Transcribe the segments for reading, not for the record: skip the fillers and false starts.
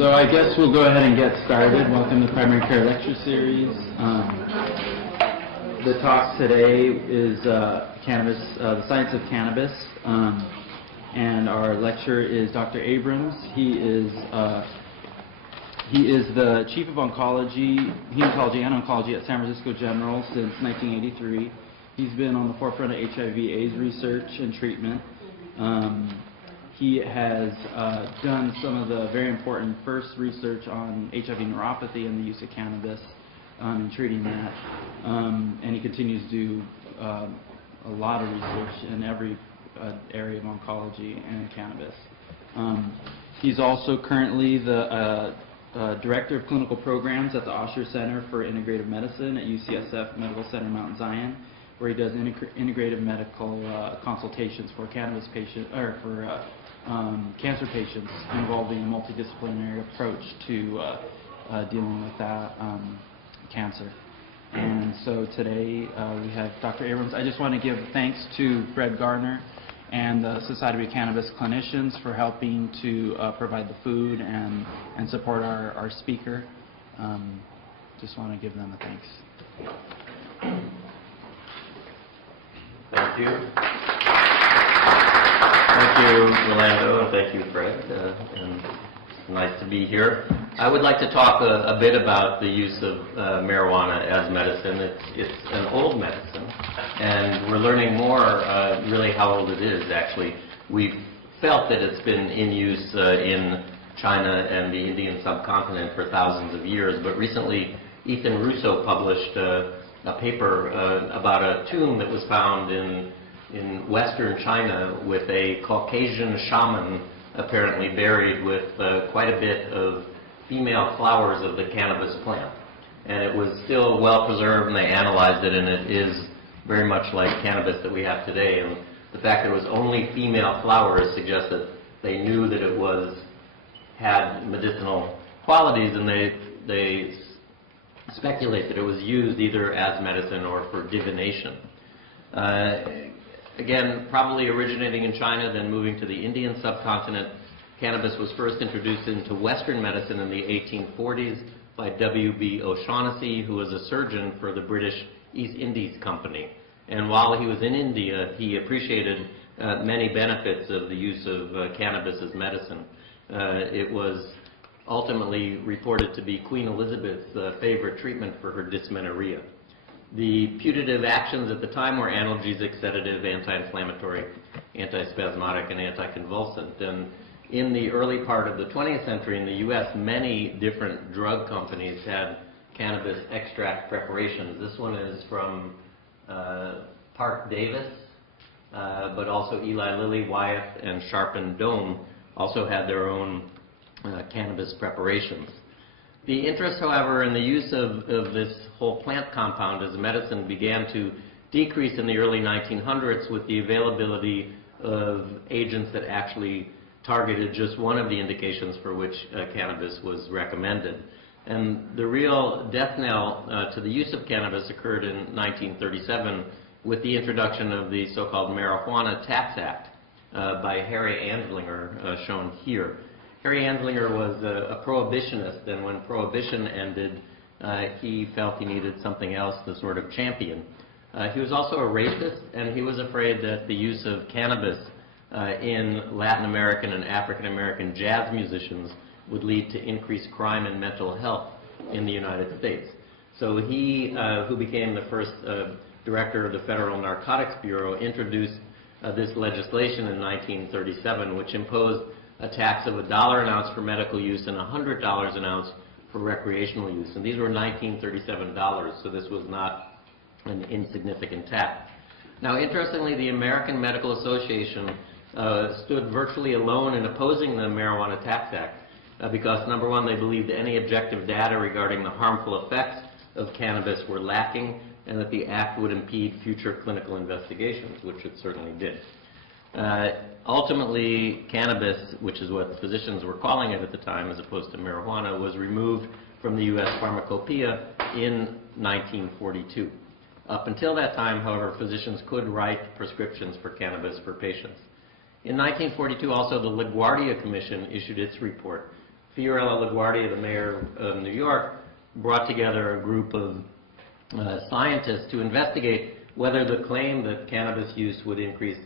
So I guess we'll go ahead and get started. Welcome to Primary Care Lecture Series. The talk today is cannabis, the science of cannabis, and our lecturer is Dr. Abrams. He is the Chief of Hematology and Oncology at San Francisco General since 1983. He's been on the forefront of HIV/AIDS research and treatment. He has done some of the very important first research on HIV neuropathy and the use of cannabis in treating that. And he continues to do a lot of research in every area of oncology and cannabis. He's also currently the Director of Clinical Programs at the Osher Center for Integrative Medicine at UCSF Medical Center, Mount Zion, where he does integrative medical consultations for cannabis patients, or for cancer patients, involving a multidisciplinary approach to dealing with that cancer. And so today we have Dr. Abrams. I just want to give thanks to Fred Garner and the Society of Cannabis Clinicians for helping to provide the food and support our speaker. Just want to give them a thanks. Thank you. Thank you, Rolando, and thank you, Fred. And it's nice to be here. I would like to talk a bit about the use of marijuana as medicine. It's an old medicine, and we're learning more really how old it is, actually. We've felt that it's been in use in China and the Indian subcontinent for thousands of years, but recently Ethan Russo published a paper about a tomb that was found in western China with a Caucasian shaman apparently buried with quite a bit of female flowers of the cannabis plant. And it was still well preserved, and they analyzed it, and it is very much like cannabis that we have today. And the fact that it was only female flowers suggests that they knew that it had medicinal qualities, and they speculate that it was used either as medicine or for divination. Again, probably originating in China, then moving to the Indian subcontinent. Cannabis was first introduced into Western medicine in the 1840s by W.B. O'Shaughnessy, who was a surgeon for the British East Indies Company. And while he was in India, he appreciated many benefits of the use of cannabis as medicine. It was ultimately reported to be Queen Elizabeth's favorite treatment for her dysmenorrhea. The putative actions at the time were analgesic, sedative, anti-inflammatory, antispasmodic, and anticonvulsant. And in the early part of the 20th century in the U.S., many different drug companies had cannabis extract preparations. This one is from Park Davis, but also Eli Lilly, Wyeth, and Sharp and Dohme also had their own cannabis preparations. The interest, however, in the use of this whole plant compound as a medicine began to decrease in the early 1900s with the availability of agents that actually targeted just one of the indications for which cannabis was recommended. And the real death knell to the use of cannabis occurred in 1937 with the introduction of the so-called Marijuana Tax Act by Harry Anslinger, shown here. Harry Anslinger was a prohibitionist, and when prohibition ended, he felt he needed something else to sort of champion. He was also a racist, and he was afraid that the use of cannabis in Latin American and African American jazz musicians would lead to increased crime and mental health in the United States. So he, who became the first director of the Federal Narcotics Bureau, introduced this legislation in 1937, which imposed a tax of $1 an ounce for medical use and $100 an ounce for recreational use. And these were 1937 dollars, so this was not an insignificant tax. Now, interestingly, the American Medical Association stood virtually alone in opposing the Marijuana Tax Act because, number one, they believed any objective data regarding the harmful effects of cannabis were lacking, and that the act would impede future clinical investigations, which it certainly did. Ultimately, cannabis, which is what physicians were calling it at the time as opposed to marijuana, was removed from the U.S. pharmacopoeia in 1942. Up until that time, however, physicians could write prescriptions for cannabis for patients. In 1942, also, the LaGuardia Commission issued its report, Fiorella LaGuardia, the mayor of New York, brought together a group of scientists to investigate whether the claim that cannabis use would increase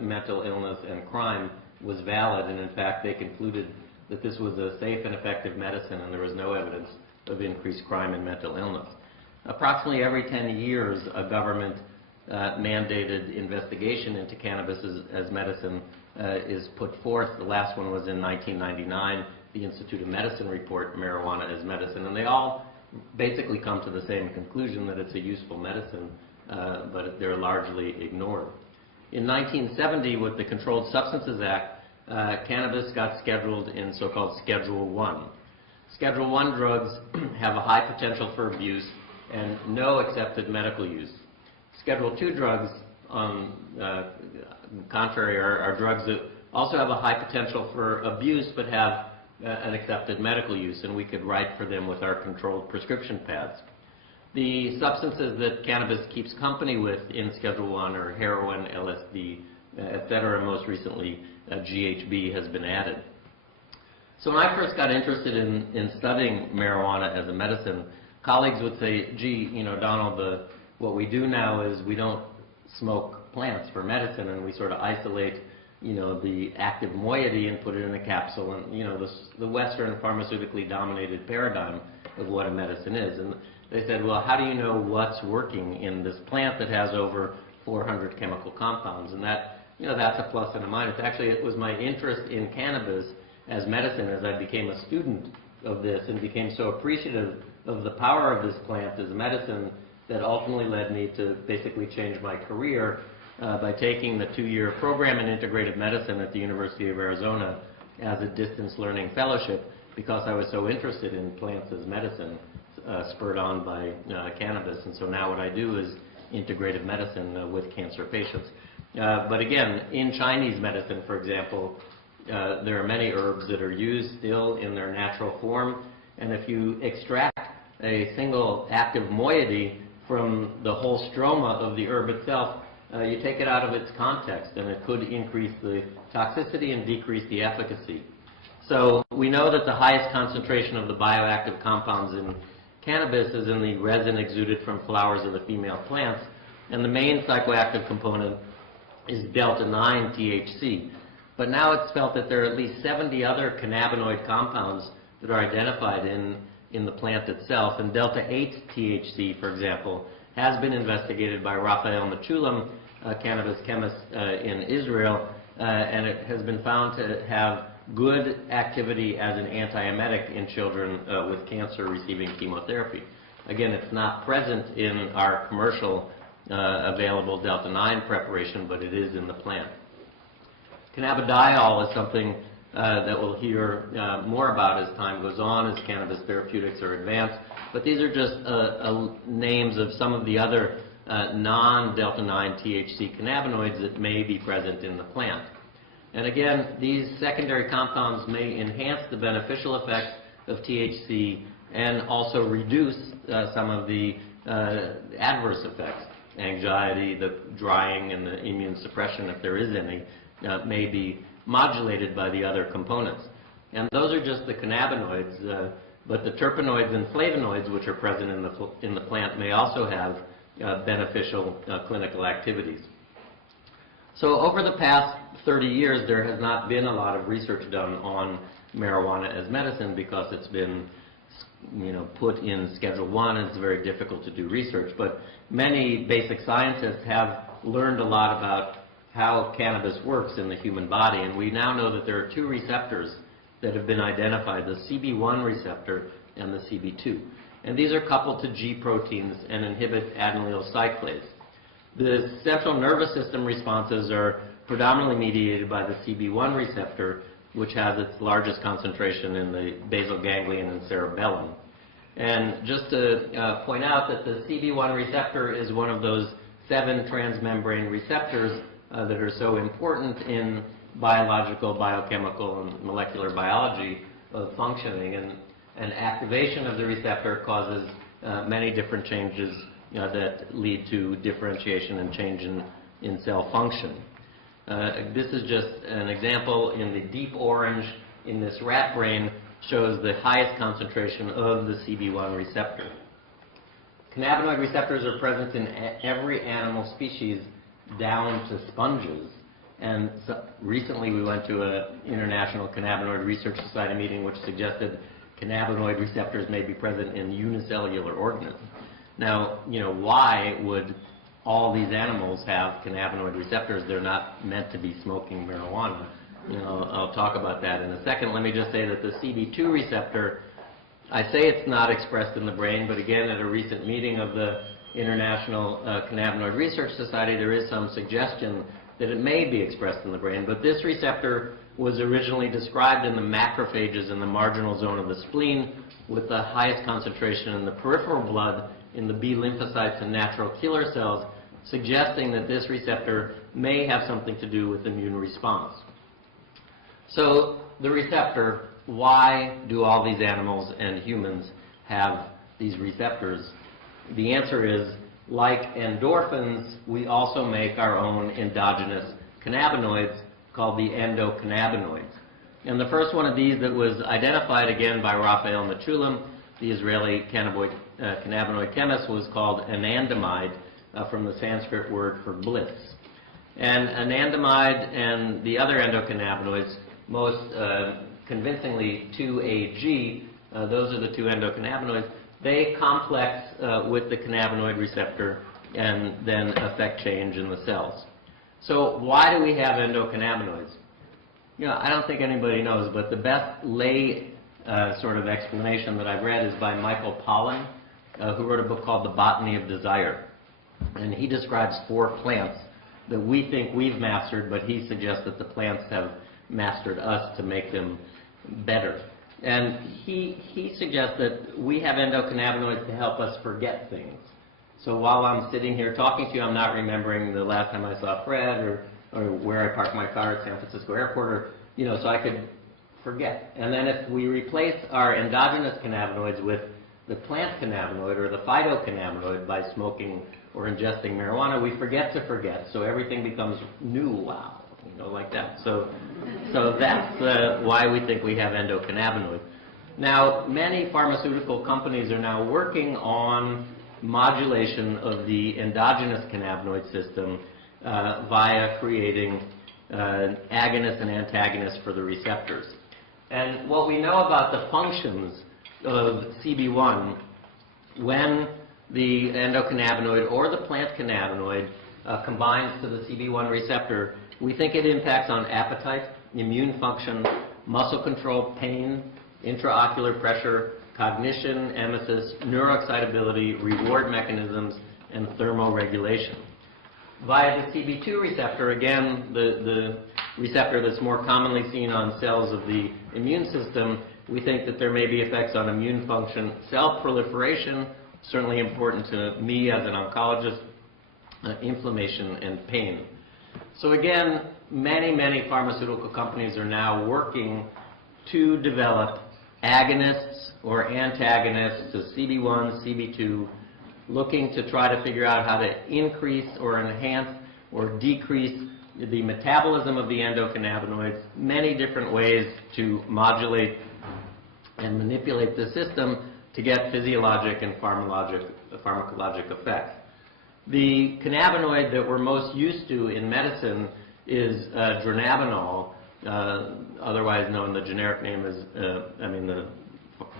mental illness and crime was valid, and in fact they concluded that this was a safe and effective medicine and there was no evidence of increased crime and mental illness. Approximately every 10 years, a government mandated investigation into cannabis as medicine is put forth. The last one was in 1999, the Institute of Medicine report, Marijuana as Medicine, and they all basically come to the same conclusion, that it's a useful medicine, but they're largely ignored. In 1970, with the Controlled Substances Act, cannabis got scheduled in so-called Schedule I. Schedule I drugs have a high potential for abuse and no accepted medical use. Schedule II drugs, on contrary, are drugs that also have a high potential for abuse but have an accepted medical use, and we could write for them with our controlled prescription pads. The substances that cannabis keeps company with in Schedule I are heroin, LSD, etc. Most recently, GHB has been added. So when I first got interested in studying marijuana as a medicine, colleagues would say, gee, you know, Donald, what we do now is we don't smoke plants for medicine, and we sort of isolate, you know, the active moiety and put it in a capsule, and, you know, the Western pharmaceutically dominated paradigm of what a medicine is. And they said, well, how do you know what's working in this plant that has over 400 chemical compounds? And that, you know, that's a plus and a minus. Actually, it was my interest in cannabis as medicine as I became a student of this and became so appreciative of the power of this plant as a medicine that ultimately led me to basically change my career by taking the 2-year program in integrative medicine at the University of Arizona as a distance learning fellowship, because I was so interested in plants as medicine, spurred on by cannabis. And so now what I do is integrative medicine with cancer patients. But again, in Chinese medicine, for example, there are many herbs that are used still in their natural form, and if you extract a single active moiety from the whole stroma of the herb itself, you take it out of its context, and it could increase the toxicity and decrease the efficacy. So we know that the highest concentration of the bioactive compounds in cannabis is in the resin exuded from flowers of the female plants, and the main psychoactive component is delta-9 THC. But now it's felt that there are at least 70 other cannabinoid compounds that are identified in the plant itself, and delta-8 THC, for example, has been investigated by Raphael Mechoulam, a cannabis chemist in Israel, and it has been found to have good activity as an antiemetic in children with cancer receiving chemotherapy. Again, it's not present in our commercial available delta-9 preparation, but it is in the plant. Cannabidiol is something that we'll hear more about as time goes on, as cannabis therapeutics are advanced. But these are just names of some of the other non-delta-9 THC cannabinoids that may be present in the plant. And again, these secondary compounds may enhance the beneficial effects of THC and also reduce some of the adverse effects. Anxiety, the drying, and the immune suppression, if there is any, may be modulated by the other components. And those are just the cannabinoids, but the terpenoids and flavonoids, which are present in the plant, may also have beneficial clinical activities. So over the past 30 years, there has not been a lot of research done on marijuana as medicine because it's been, you know, put in Schedule I, and it's very difficult to do research. But many basic scientists have learned a lot about how cannabis works in the human body, and we now know that there are 2 receptors that have been identified, the CB1 receptor and the CB2. And these are coupled to G proteins and inhibit adenylyl cyclase. The central nervous system responses are predominantly mediated by the CB1 receptor, which has its largest concentration in the basal ganglion and cerebellum. And just to point out that the CB1 receptor is one of those 7 transmembrane receptors that are so important in biological, biochemical, and molecular biology of functioning. And activation of the receptor causes many different changes that lead to differentiation and change in cell function. This is just an example in the deep orange in this rat brain, shows the highest concentration of the CB1 receptor. Cannabinoid receptors are present in every animal species down to sponges. And so recently we went to an International Cannabinoid Research Society meeting which suggested cannabinoid receptors may be present in unicellular organisms. Now, why would all these animals have cannabinoid receptors? They're not meant to be smoking marijuana. I'll talk about that in a second. Let me just say that the CB2 receptor, I say it's not expressed in the brain, but again, at a recent meeting of the International Cannabinoid Research Society, there is some suggestion that it may be expressed in the brain. But this receptor was originally described in the macrophages in the marginal zone of the spleen, with the highest concentration in the peripheral blood in the B lymphocytes and natural killer cells, suggesting that this receptor may have something to do with immune response. So the receptor, why do all these animals and humans have these receptors? The answer is, like endorphins, we also make our own endogenous cannabinoids called the endocannabinoids. And the first one of these that was identified again by Raphael Mechoulam, the Israeli cannabinoid chemist, was called anandamide, from the Sanskrit word for bliss. And anandamide and the other endocannabinoids, most convincingly 2-AG, those are the two endocannabinoids, they complex with the cannabinoid receptor and then affect change in the cells. So why do we have endocannabinoids? I don't think anybody knows, but the best lay sort of explanation that I've read is by Michael Pollan, who wrote a book called The Botany of Desire. And he describes 4 plants that we think we've mastered, but he suggests that the plants have mastered us to make them better. And he suggests that we have endocannabinoids to help us forget things. So while I'm sitting here talking to you, I'm not remembering the last time I saw Fred or where I parked my car at San Francisco Airport, or, so I could forget. And then if we replace our endogenous cannabinoids with the plant cannabinoid or the phytocannabinoid by smoking or ingesting marijuana, we forget to forget. So everything becomes new, wow, like that. So that's why we think we have endocannabinoids. Now, many pharmaceutical companies are now working on modulation of the endogenous cannabinoid system via creating agonists and antagonists for the receptors. And what we know about the functions of CB1, when the endocannabinoid or the plant cannabinoid combines to the CB1 receptor, we think it impacts on appetite, immune function, muscle control, pain, intraocular pressure, cognition, emesis, neuroexcitability, reward mechanisms, and thermoregulation. Via the CB2 receptor, again, the receptor that's more commonly seen on cells of the immune system, we think that there may be effects on immune function, cell proliferation, certainly important to me as an oncologist, inflammation, and pain. So again, many pharmaceutical companies are now working to develop agonists or antagonists to CB1, CB2, looking to try to figure out how to increase or enhance or decrease the metabolism of the endocannabinoids, many different ways to modulate and manipulate the system to get physiologic and pharmacologic effects. The cannabinoid that we're most used to in medicine is dronabinol, otherwise known, the generic name is,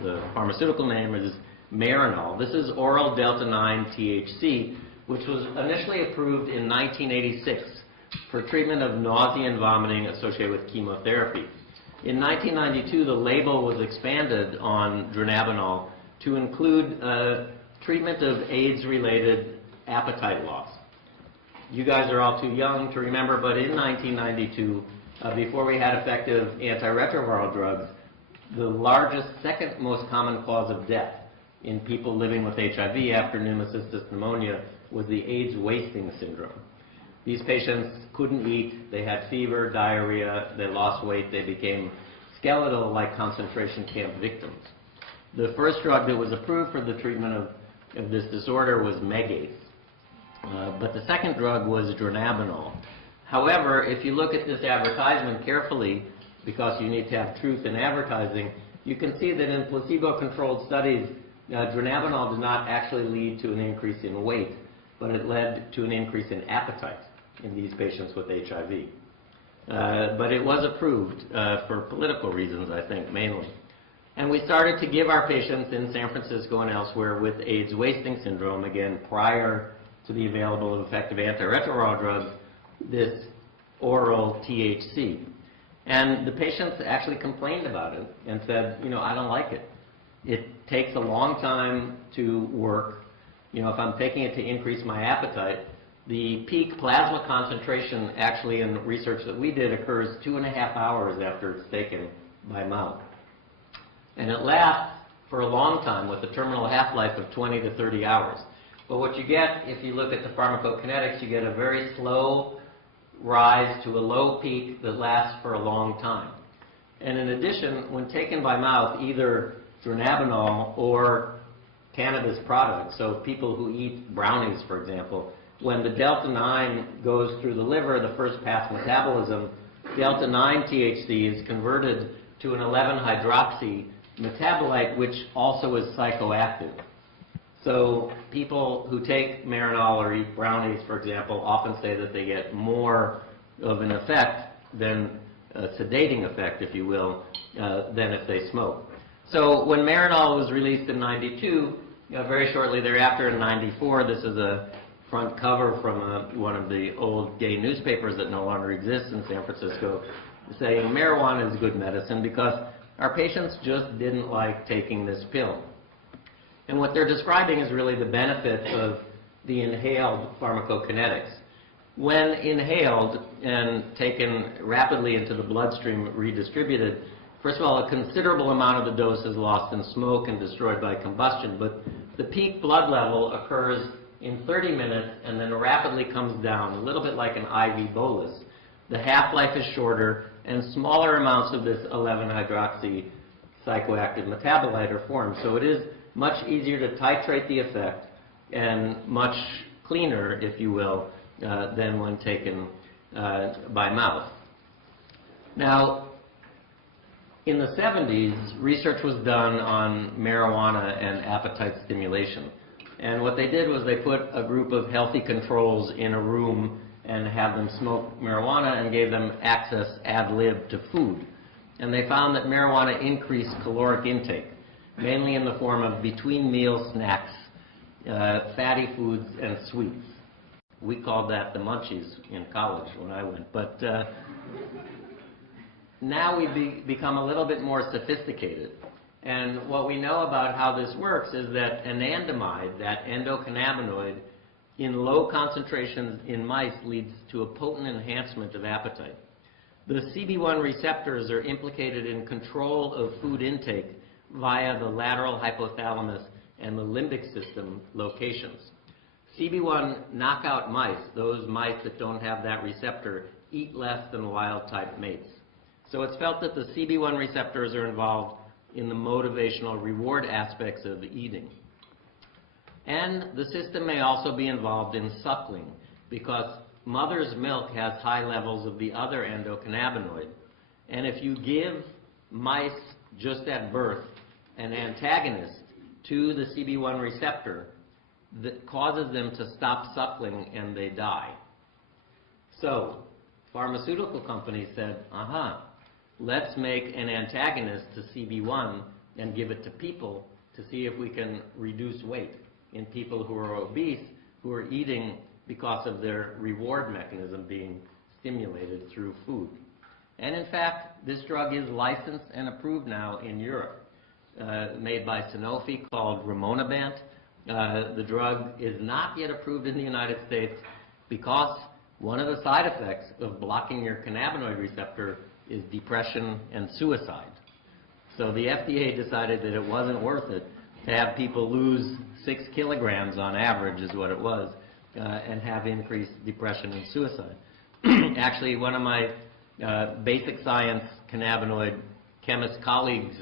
the pharmaceutical name is Marinol. This is oral delta-9 THC, which was initially approved in 1986 for treatment of nausea and vomiting associated with chemotherapy. In 1992, the label was expanded on dronabinol to include treatment of AIDS-related appetite loss. You guys are all too young to remember, but in 1992, before we had effective antiretroviral drugs, the largest, second most common cause of death in people living with HIV after pneumocystis pneumonia was the AIDS wasting syndrome. These patients couldn't eat, they had fever, diarrhea, they lost weight, they became skeletal like concentration camp victims. The first drug that was approved for the treatment of this disorder was Megace. But the second drug was dronabinol. However, if you look at this advertisement carefully, because you need to have truth in advertising, you can see that in placebo-controlled studies, dronabinol did not actually lead to an increase in weight, but it led to an increase in appetite in these patients with HIV. But it was approved for political reasons, I think, mainly. And we started to give our patients in San Francisco and elsewhere with AIDS wasting syndrome, again, prior to the available and effective antiretroviral drugs, this oral THC. And the patients actually complained about it and said, you know, I don't like it. It takes a long time to work. You know, if I'm taking it to increase my appetite, the peak plasma concentration actually in research that we did occurs 2.5 hours after it's taken by mouth. And it lasts for a long time with a terminal half-life of 20 to 30 hours. But what you get, if you look at the pharmacokinetics, you get a very slow rise to a low peak that lasts for a long time. And in addition, when taken by mouth, either dronabinol or cannabis products, so people who eat brownies, for example, when the delta-9 goes through the liver, the first pass metabolism, delta-9 THC is converted to an 11-hydroxy metabolite, which also is psychoactive. So people who take Marinol or eat brownies, for example, often say that they get more of an effect than a sedating effect, if you will, than if they smoke. So when Marinol was released in '92, very shortly thereafter in '94, this is a front cover from one of the old gay newspapers that no longer exists in San Francisco, saying marijuana is good medicine because our patients just didn't like taking this pill. And what they're describing is really the benefits of the inhaled pharmacokinetics. When inhaled and taken rapidly into the bloodstream, redistributed, first of all, a considerable amount of the dose is lost in smoke and destroyed by combustion, but the peak blood level occurs in 30 minutes and then rapidly comes down, a little bit like an IV bolus. The half-life is shorter, and smaller amounts of this 11-hydroxy psychoactive metabolite are formed. So it is much easier to titrate the effect and much cleaner, if you will, than when taken by mouth. Now, in the 70s, research was done on marijuana and appetite stimulation. And what they did was they put a group of healthy controls in a room and had them smoke marijuana and gave them access ad lib to food. And they found that marijuana increased caloric intake, mainly in the form of between-meal snacks, fatty foods, and sweets. We called that the munchies in college when I went. But now we've become a little bit more sophisticated. And what we know about how this works is that anandamide, that endocannabinoid, in low concentrations in mice leads to a potent enhancement of appetite. The CB1 receptors are implicated in control of food intake via the lateral hypothalamus and the limbic system locations. CB1 knockout mice, those mice that don't have that receptor, eat less than wild-type mates. So it's felt that the CB1 receptors are involved in the motivational reward aspects of eating. And the system may also be involved in suckling because mother's milk has high levels of the other endocannabinoid. And if you give mice just at birth an antagonist to the CB1 receptor, that causes them to stop suckling and they die. So pharmaceutical companies said, let's make an antagonist to CB1 and give it to people to see if we can reduce weight in people who are obese, who are eating because of their reward mechanism being stimulated through food. And in fact, this drug is licensed and approved now in Europe, made by Sanofi, called Rimonabant. The drug is not yet approved in the United States because one of the side effects of blocking your cannabinoid receptor is depression and suicide. So the FDA decided that it wasn't worth it to have people lose 6 kilograms on average, is what it was, and have increased depression and suicide. Actually, one of my basic science cannabinoid chemist colleagues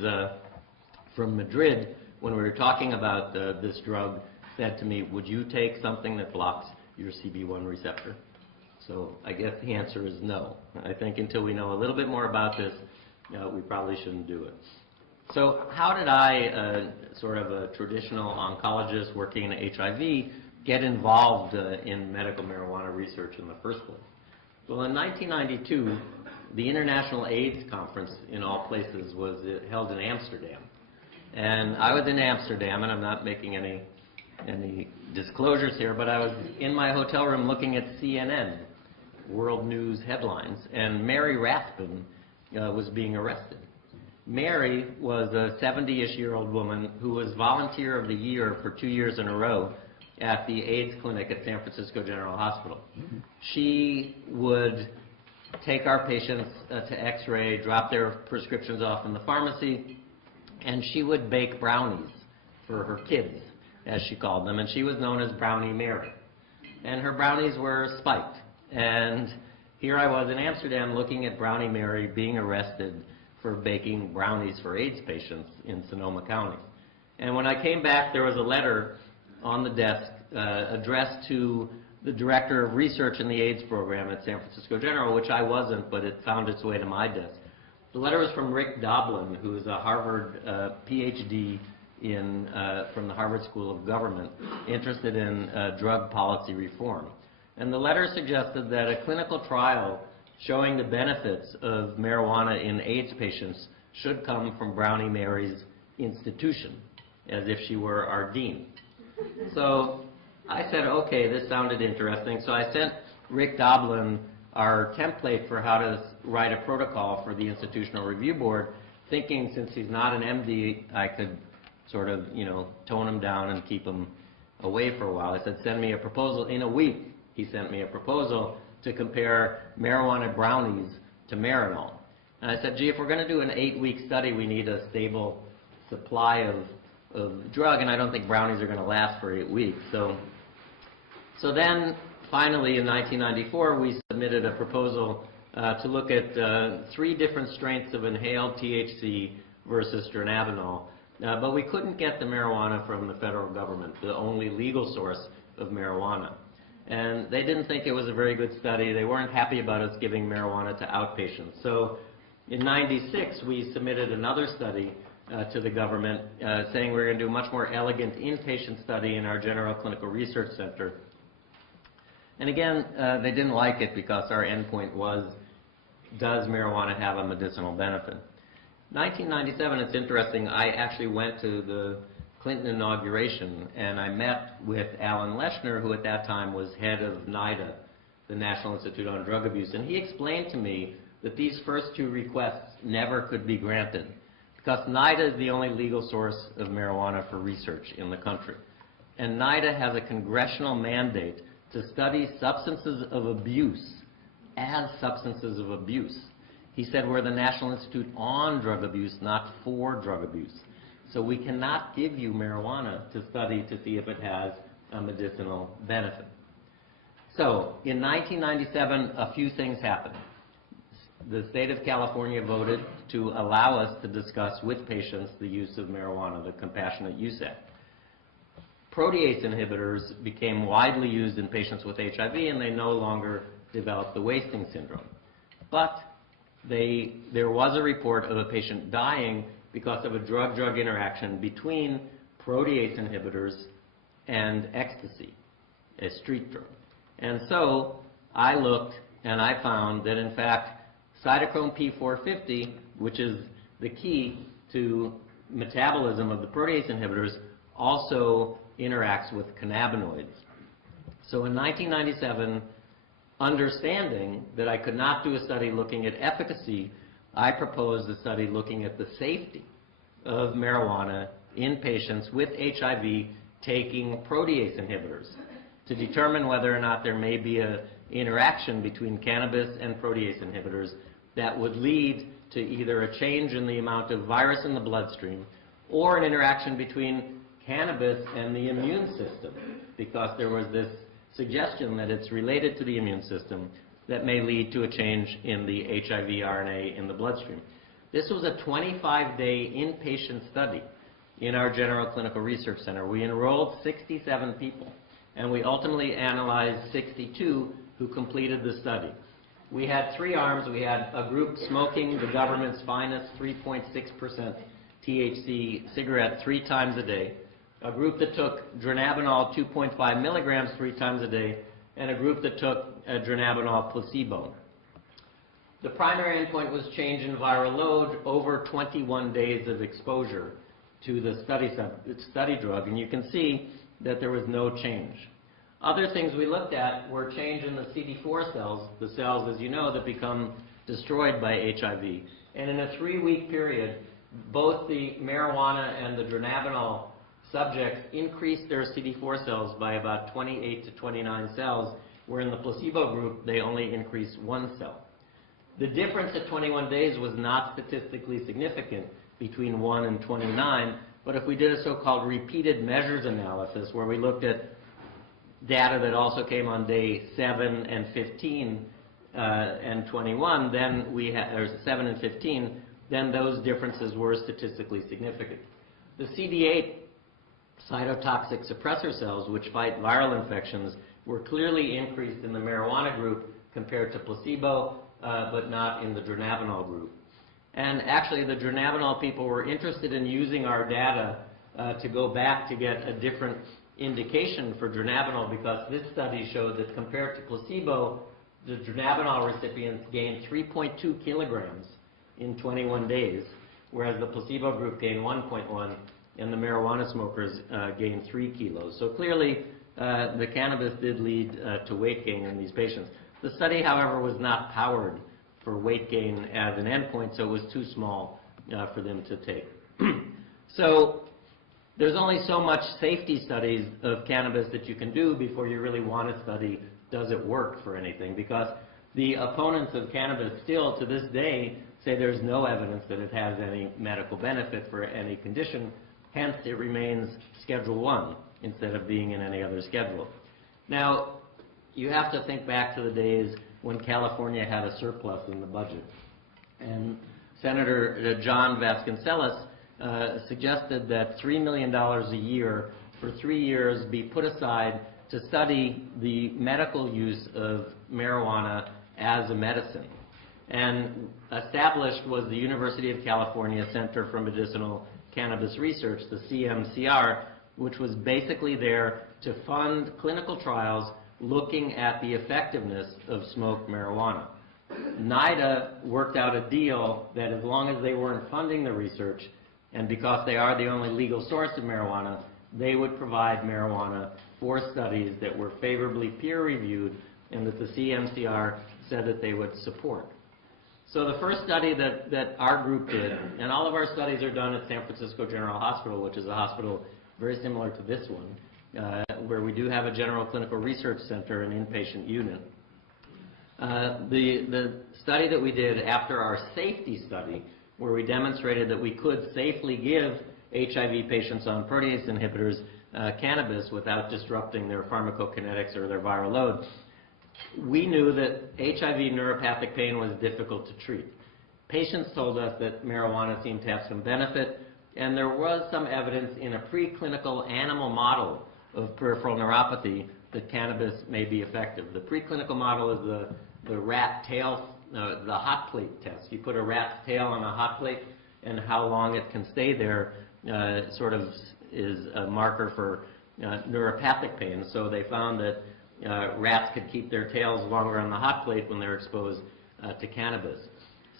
from Madrid, when we were talking about this drug, said to me, would you take something that blocks your CB1 receptor? So I guess the answer is no. I think until we know a little bit more about this, we probably shouldn't do it. So how did I, sort of a traditional oncologist working in HIV, get involved in medical marijuana research in the first place? Well, in 1992, the International AIDS Conference, in all places, was held in Amsterdam. And I was in Amsterdam, and I'm not making any disclosures here, but I was in my hotel room looking at CNN, world news headlines, and Mary Rathbun was being arrested. Mary was a 70-ish-year-old woman who was Volunteer of the Year for 2 years in a row at the AIDS clinic at San Francisco General Hospital. She would take our patients to X-ray, drop their prescriptions off in the pharmacy, and she would bake brownies for her kids, as she called them, and she was known as Brownie Mary. And her brownies were spiked. And here I was in Amsterdam looking at Brownie Mary being arrested for baking brownies for AIDS patients in Sonoma County. And when I came back, there was a letter on the desk addressed to the Director of Research in the AIDS program at San Francisco General, which I wasn't, but it found its way to my desk. The letter was from Rick Doblin, who is a Harvard PhD from the Harvard School of Government, interested in drug policy reform. And the letter suggested that a clinical trial showing the benefits of marijuana in AIDS patients should come from Brownie Mary's institution, as if she were our dean. So I said, okay, this sounded interesting. So I sent Rick Doblin our template for how to write a protocol for the Institutional Review Board, thinking since he's not an MD, I could sort of, tone him down and keep him away for a while. I said, send me a proposal. In a week, he sent me a proposal to compare marijuana brownies to Marinol. And I said, gee, if we're going to do an 8-week study, we need a stable supply of drug, and I don't think brownies are going to last for 8 weeks. So then, finally, in 1994, we submitted a proposal to look at 3 different strengths of inhaled THC versus dronabinol. But we couldn't get the marijuana from the federal government, the only legal source of marijuana. And they didn't think it was a very good study. They weren't happy about us giving marijuana to outpatients. So in '96, we submitted another study to the government saying we were going to do a much more elegant inpatient study in our General Clinical Research Center. And again, they didn't like it because our endpoint was, does marijuana have a medicinal benefit? 1997, it's interesting, I actually went to the Clinton inauguration, and I met with Alan Leshner, who at that time was head of NIDA, the National Institute on Drug Abuse, and he explained to me that these first 2 requests never could be granted because NIDA is the only legal source of marijuana for research in the country. And NIDA has a congressional mandate to study substances of abuse as substances of abuse. He said we're the National Institute on Drug Abuse, not for drug abuse. So we cannot give you marijuana to study to see if it has a medicinal benefit. So in 1997, a few things happened. The state of California voted to allow us to discuss with patients the use of marijuana, the Compassionate Use Act. Protease inhibitors became widely used in patients with HIV, and they no longer developed the wasting syndrome. But there was a report of a patient dying because of a drug-drug interaction between protease inhibitors and ecstasy, a street drug. And so I looked and I found that in fact cytochrome P450, which is the key to metabolism of the protease inhibitors, also interacts with cannabinoids. So in 1997, understanding that I could not do a study looking at efficacy, I proposed a study looking at the safety of marijuana in patients with HIV taking protease inhibitors to determine whether or not there may be an interaction between cannabis and protease inhibitors that would lead to either a change in the amount of virus in the bloodstream or an interaction between cannabis and the immune system, because there was this suggestion that it's related to the immune system that may lead to a change in the HIV RNA in the bloodstream. This was a 25-day inpatient study in our General Clinical Research Center. We enrolled 67 people, and we ultimately analyzed 62 who completed the study. We had 3 arms. We had a group smoking the government's finest 3.6% THC cigarette 3 times a day, a group that took dronabinol 2.5 milligrams 3 times a day, and a group that took dronabinol placebo. The primary endpoint was change in viral load over 21 days of exposure to the study drug, and you can see that there was no change. Other things we looked at were change in the CD4 cells, the cells, as you know, that become destroyed by HIV. And in a 3-week period, both the marijuana and the dronabinol subjects increased their CD4 cells by about 28 to 29 cells, where in the placebo group, they only increased 1 cell. The difference at 21 days was not statistically significant between 1 and 29, but if we did a so-called repeated measures analysis, where we looked at data that also came on day 7 and 15 and 21, then or 7 and 15, then those differences were statistically significant. The CD8 cytotoxic suppressor cells, which fight viral infections, were clearly increased in the marijuana group compared to placebo, but not in the dronabinol group. And actually, the dronabinol people were interested in using our data to go back to get a different indication for dronabinol, because this study showed that compared to placebo, the dronabinol recipients gained 3.2 kilograms in 21 days, whereas the placebo group gained 1.1, and the marijuana smokers gained 3 kilos. So clearly, the cannabis did lead to weight gain in these patients. The study, however, was not powered for weight gain as an endpoint, so it was too small for them to take. So there's only so much safety studies of cannabis that you can do before you really want to study, does it work for anything? Because the opponents of cannabis still, to this day, say there's no evidence that it has any medical benefit for any condition, hence it remains Schedule 1 instead of being in any other schedule. Now, you have to think back to the days when California had a surplus in the budget. And Senator John Vasconcellos suggested that $3 million a year for 3 years be put aside to study the medical use of marijuana as a medicine. And established was the University of California Center for Medicinal Cannabis Research, the CMCR, which was basically there to fund clinical trials looking at the effectiveness of smoked marijuana. NIDA worked out a deal that as long as they weren't funding the research, and because they are the only legal source of marijuana, they would provide marijuana for studies that were favorably peer-reviewed and that the CMCR said that they would support. So the first study that our group did, and all of our studies are done at San Francisco General Hospital, which is a hospital very similar to this one, where we do have a general clinical research center and inpatient unit. The study that we did after our safety study, where we demonstrated that we could safely give HIV patients on protease inhibitors cannabis without disrupting their pharmacokinetics or their viral load, we knew that HIV neuropathic pain was difficult to treat. Patients told us that marijuana seemed to have some benefit, and there was some evidence in a preclinical animal model of peripheral neuropathy that cannabis may be effective. The preclinical model is the rat tail, the hot plate test. You put a rat's tail on a hot plate, and how long it can stay there sort of is a marker for neuropathic pain. So they found that rats could keep their tails longer on the hot plate when they're exposed to cannabis.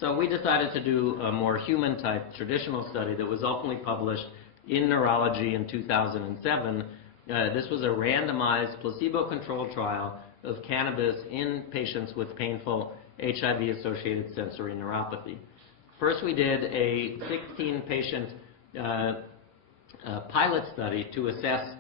So we decided to do a more human-type traditional study that was ultimately published in Neurology in 2007. This was a randomized placebo-controlled trial of cannabis in patients with painful HIV-associated sensory neuropathy. First, we did a 16-patient pilot study to assess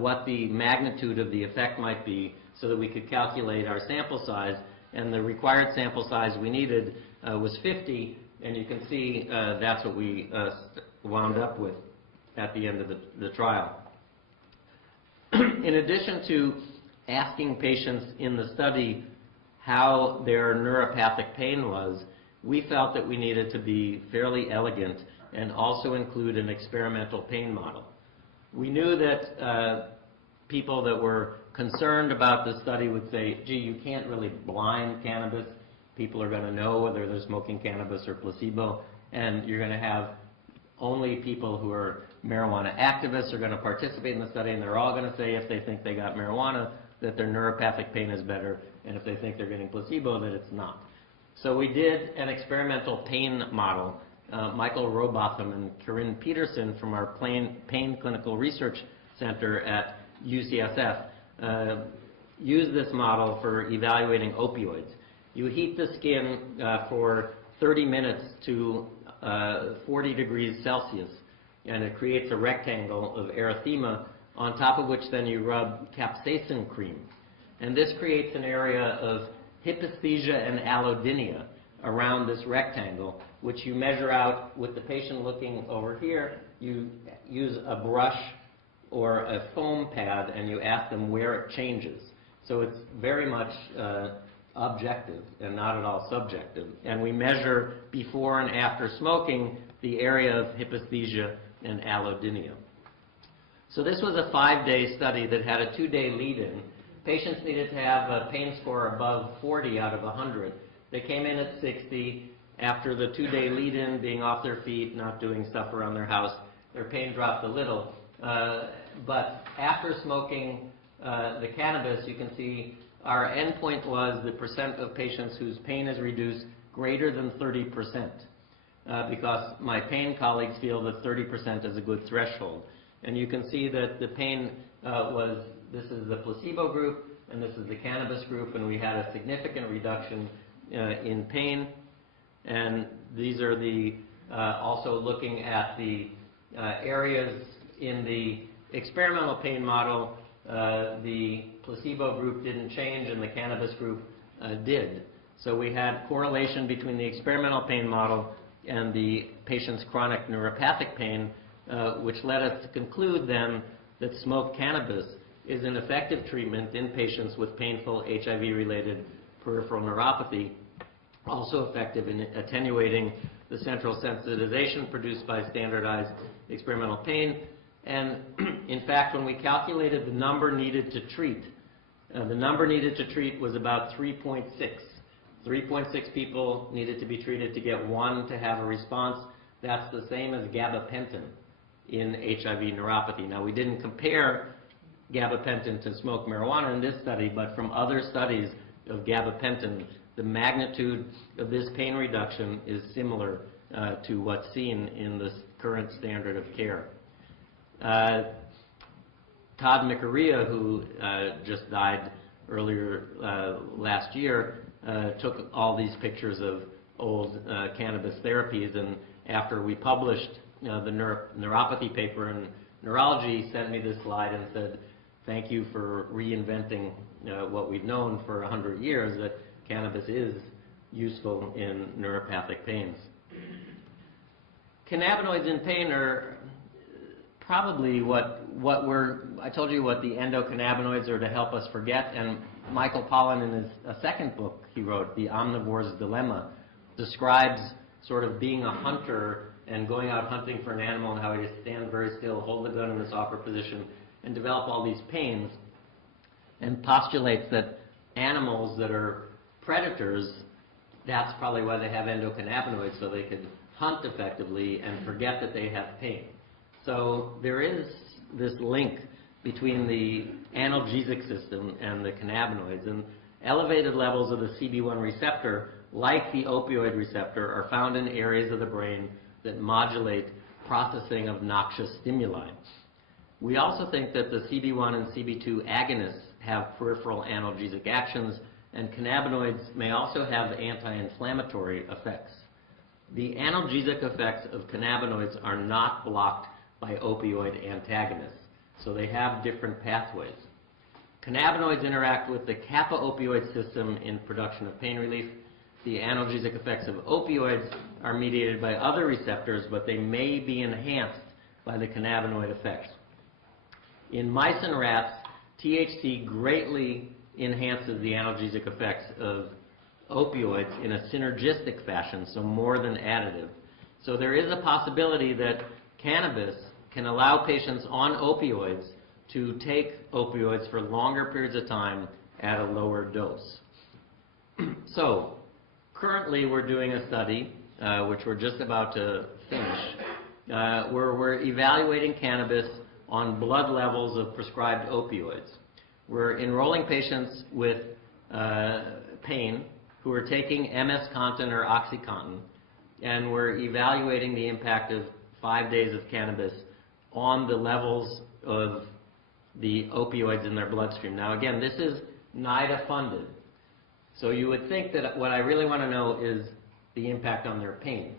what the magnitude of the effect might be so that we could calculate our sample size, and the required sample size we needed was 50, and you can see that's what we wound up with at the end of the trial. In addition to asking patients in the study how their neuropathic pain was, we felt that we needed to be fairly elegant and also include an experimental pain model. We knew that people that were concerned about the study would say, gee, you can't really blind cannabis. People are going to know whether they're smoking cannabis or placebo, and you're going to have only people who are marijuana activists are going to participate in the study, and they're all going to say if they think they got marijuana that their neuropathic pain is better, and if they think they're getting placebo that it's not. So we did an experimental pain model. Michael Robotham and Corinne Peterson from our Pain Clinical Research Center at UCSF used this model for evaluating opioids. You heat the skin for 30 minutes to 40 degrees Celsius, and it creates a rectangle of erythema, on top of which then you rub capsaicin cream. And this creates an area of hypesthesia and allodynia around this rectangle, which you measure out with the patient looking over here. You use a brush or a foam pad and you ask them where it changes. So it's very much objective and not at all subjective. And we measure before and after smoking the area of hypesthesia and allodynia. So this was a 5-day study that had a 2-day lead-in. Patients needed to have a pain score above 40 out of 100. They came in at 60. After the 2-day lead-in, being off their feet, not doing stuff around their house, their pain dropped a little. But after smoking the cannabis, you can see our endpoint was the percent of patients whose pain is reduced greater than 30%, because my pain colleagues feel that 30% is a good threshold. And you can see that the pain this is the placebo group, and this is the cannabis group, and we had a significant reduction in pain. And these are the also looking at the areas in the experimental pain model. The placebo group didn't change, and the cannabis group did. So we had correlation between the experimental pain model and the patient's chronic neuropathic pain, which led us to conclude then that smoked cannabis is an effective treatment in patients with painful HIV-related peripheral neuropathy, also effective in attenuating the central sensitization produced by standardized experimental pain. And in fact, when we calculated the number needed to treat, the number needed to treat was about 3.6. 3.6 people needed to be treated to get 1 to have a response. That's the same as gabapentin in HIV neuropathy. Now, we didn't compare gabapentin to smoked marijuana in this study, but from other studies of gabapentin, the magnitude of this pain reduction is similar to what's seen in the current standard of care. Todd Mikaria, who just died earlier last year, took all these pictures of old cannabis therapies, and after we published the neuropathy paper in neurology, sent me this slide and said, thank you for reinventing what we've known for 100 years, that cannabis is useful in neuropathic pains. Cannabinoids in pain are probably I told you what the endocannabinoids are to help us forget, and Michael Pollan in his second book he wrote, The Omnivore's Dilemma, describes sort of being a hunter and going out hunting for an animal and how he just stand very still, hold the gun in this awkward position, and develop all these pains, and postulates that animals that are predators, that's probably why they have endocannabinoids, so they could hunt effectively and forget that they have pain. So there is this link between the analgesic system and the cannabinoids, and elevated levels of the CB1 receptor, like the opioid receptor, are found in areas of the brain that modulate processing of noxious stimuli. We also think that the CB1 and CB2 agonists have peripheral analgesic actions, and cannabinoids may also have anti-inflammatory effects. The analgesic effects of cannabinoids are not blocked by opioid antagonists, so they have different pathways. Cannabinoids interact with the kappa opioid system in production of pain relief. The analgesic effects of opioids are mediated by other receptors, but they may be enhanced by the cannabinoid effects. In mice and rats, THC greatly enhances the analgesic effects of opioids in a synergistic fashion, so more than additive. So there is a possibility that cannabis can allow patients on opioids to take opioids for longer periods of time at a lower dose. So currently we're doing a study, which we're just about to finish, where we're evaluating cannabis on blood levels of prescribed opioids. We're enrolling patients with pain who are taking MS-Contin or OxyContin, and we're evaluating the impact of 5 days of cannabis on the levels of the opioids in their bloodstream. Now again, this is NIDA funded. So you would think that what I really want to know is the impact on their pain,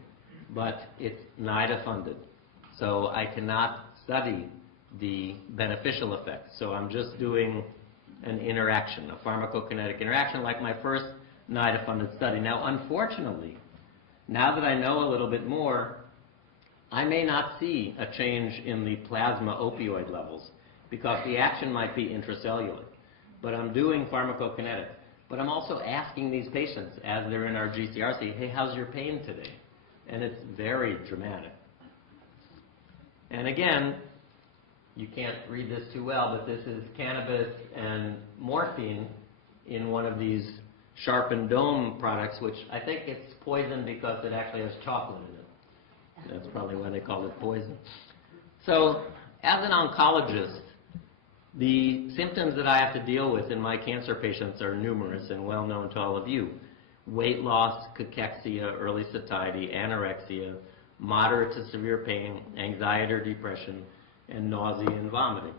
but it's NIDA funded. So I cannot study the beneficial effects. So I'm just doing an interaction, a pharmacokinetic interaction like my first NIDA funded study. Now unfortunately, now that I know a little bit more, I may not see a change in the plasma opioid levels because the action might be intracellular. But I'm doing pharmacokinetic. But I'm also asking these patients as they're in our GCRC, hey, how's your pain today? And it's very dramatic. And again, you can't read this too well, but this is cannabis and morphine in one of these sharpened dome products, which I think it's poison because it actually has chocolate in it. That's probably why they call it poison. So as an oncologist, the symptoms that I have to deal with in my cancer patients are numerous and well known to all of you. Weight loss, cachexia, early satiety, anorexia, moderate to severe pain, anxiety or depression, and nausea and vomiting.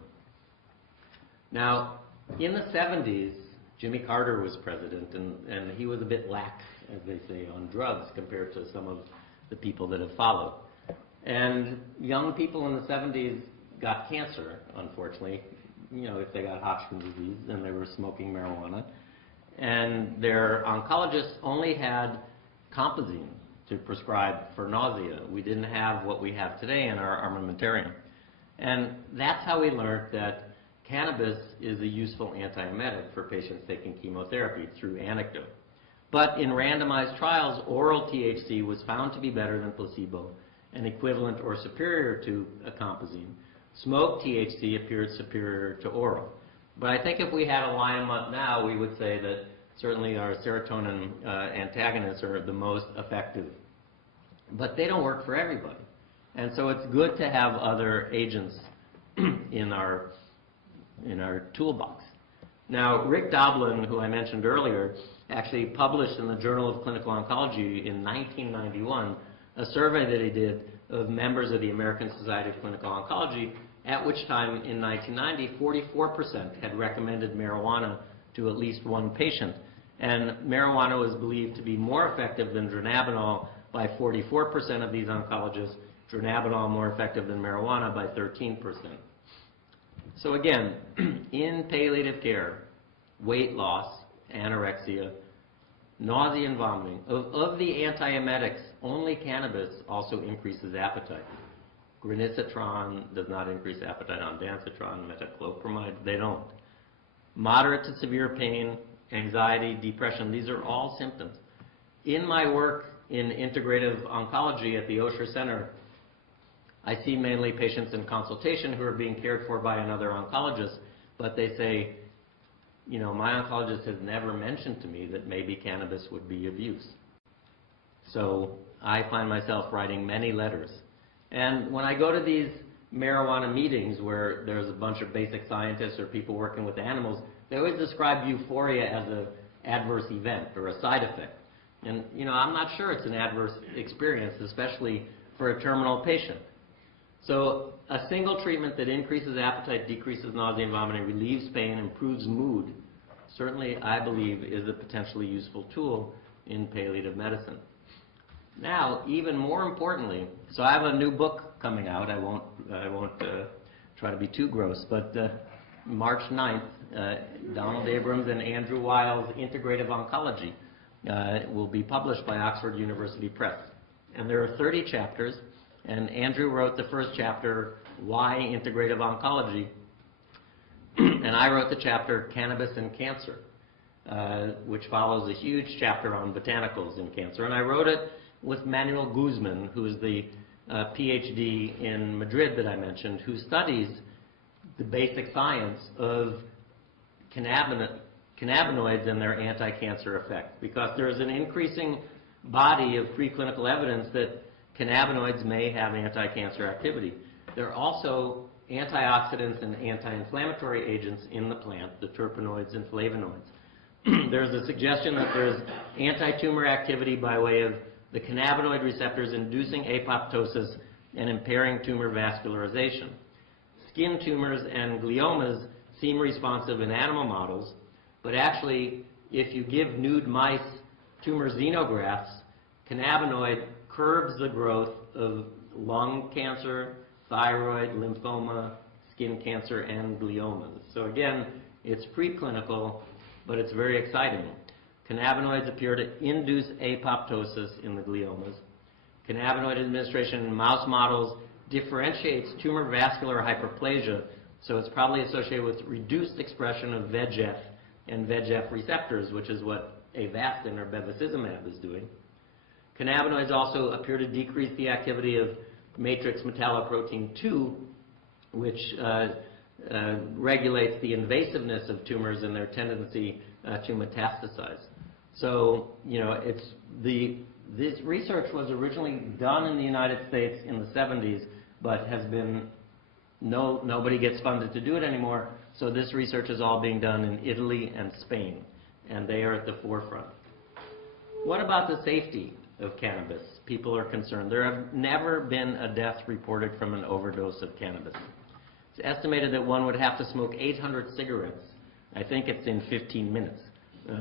Now, in the 70s, Jimmy Carter was president, and he was a bit lax, as they say, on drugs compared to some of the people that have followed. And young people in the 70s got cancer, unfortunately, if they got Hodgkin's disease and they were smoking marijuana. And their oncologists only had compazine to prescribe for nausea. We didn't have what we have today in our armamentarium. And that's how we learned that cannabis is a useful antiemetic for patients taking chemotherapy through anecdote. But in randomized trials, oral THC was found to be better than placebo and equivalent or superior to a compazine. Smoked THC appeared superior to oral. But I think if we had a line up now, we would say that certainly our serotonin antagonists are the most effective. But they don't work for everybody. And so it's good to have other agents in our toolbox. Now, Rick Doblin, who I mentioned earlier, actually published in the Journal of Clinical Oncology in 1991 a survey that he did of members of the American Society of Clinical Oncology, at which time in 1990, 44% had recommended marijuana to at least one patient. And marijuana was believed to be more effective than dronabinol by 44% of these oncologists, dronabinol more effective than marijuana by 13%. So again, in palliative care, weight loss, anorexia, nausea and vomiting, of the antiemetics, only cannabis also increases appetite. Granisetron does not increase appetite. Ondansetron, metoclopramide, they don't. Moderate to severe pain, anxiety, depression, these are all symptoms. In my work in integrative oncology at the Osher Center, I see mainly patients in consultation who are being cared for by another oncologist, but they say, my oncologist has never mentioned to me that maybe cannabis would be of use. So I find myself writing many letters. And when I go to these marijuana meetings where there's a bunch of basic scientists or people working with animals, they always describe euphoria as an adverse event or a side effect. And, I'm not sure it's an adverse experience, especially for a terminal patient. So a single treatment that increases appetite, decreases nausea and vomiting, relieves pain, improves mood, certainly I believe is a potentially useful tool in palliative medicine. Now, even more importantly, so I have a new book coming out. I won't try to be too gross, but March 9th, Donald Abrams and Andrew Weil's Integrative Oncology will be published by Oxford University Press. And there are 30 chapters, and Andrew wrote the first chapter, Why Integrative Oncology, and I wrote the chapter, Cannabis and Cancer, which follows a huge chapter on botanicals in cancer. And I wrote it with Manuel Guzman, who is the PhD in Madrid that I mentioned, who studies the basic science of cannabinoids and their anti-cancer effect. Because there is an increasing body of preclinical evidence that cannabinoids may have anti-cancer activity. There are also antioxidants and anti-inflammatory agents in the plant, the terpenoids and flavonoids. There's a suggestion that there's anti-tumor activity by way of the cannabinoid receptors inducing apoptosis and impairing tumor vascularization. Skin tumors and gliomas seem responsive in animal models, but actually, if you give nude mice tumor xenografts, cannabinoid curbs the growth of lung cancer, thyroid, lymphoma, skin cancer, and gliomas. So again, it's preclinical, but it's very exciting. Cannabinoids appear to induce apoptosis in the gliomas. Cannabinoid administration in mouse models differentiates tumor vascular hyperplasia, so it's probably associated with reduced expression of VEGF and VEGF receptors, which is what Avastin or bevacizumab is doing. Cannabinoids also appear to decrease the activity of matrix metalloprotein 2, which regulates the invasiveness of tumors and their tendency to metastasize. So, you know, this research was originally done in the United States in the 70s, but has been, nobody gets funded to do it anymore, so this research is all being done in Italy and Spain, and they are at the forefront. What about the safety of cannabis? People are concerned. There have never been a death reported from an overdose of cannabis. It's estimated that one would have to smoke 800 cigarettes. I think it's in 15 minutes